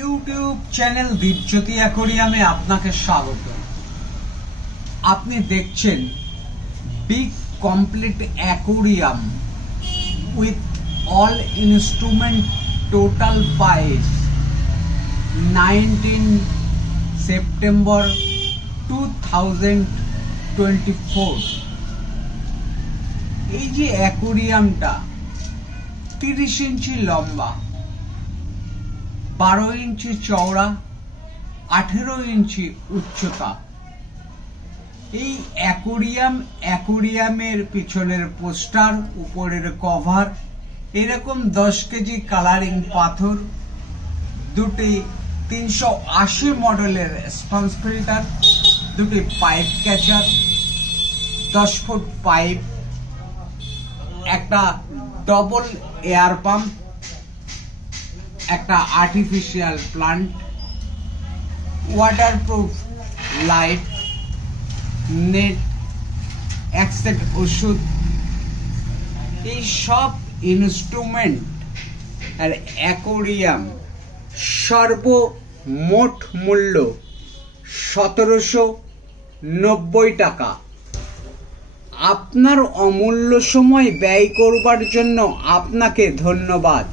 YouTube channel Dipjyoti অ্যাকোরিয়ামে আপনাকে স্বাগত। আপনি দেখছেন big complete aquarium with all instrument, total price 19 September 2024। এই যে অ্যাকোরিয়ামটা 30 ইঞ্চি লম্বা, 12 ইঞ্চি চওড়া, 18 ইঞ্চি উচ্চতা। এই অ্যাকোরিয়ামের পিছনের পোস্টার, উপরের কভার, এরকম 10 কেজি কালারিং পাথর, দুটি 380 মডেলের স্পঞ্জ ফিল্টার, দুটি পাইপ ক্যাচার, 10 ফুট পাইপ, একটা ডবল এয়ার পাম্প, একটা artificial plant, waterproof light, net, এক সেট ওষুধ, এই সব ইনস্ট্রুমেন্ট আর অ্যাকোরিয়াম সর্বমোট মূল্য 1790 টাকা। আপনার অমূল্য সময় ব্যয় করবার জন্য আপনাকে ধন্যবাদ।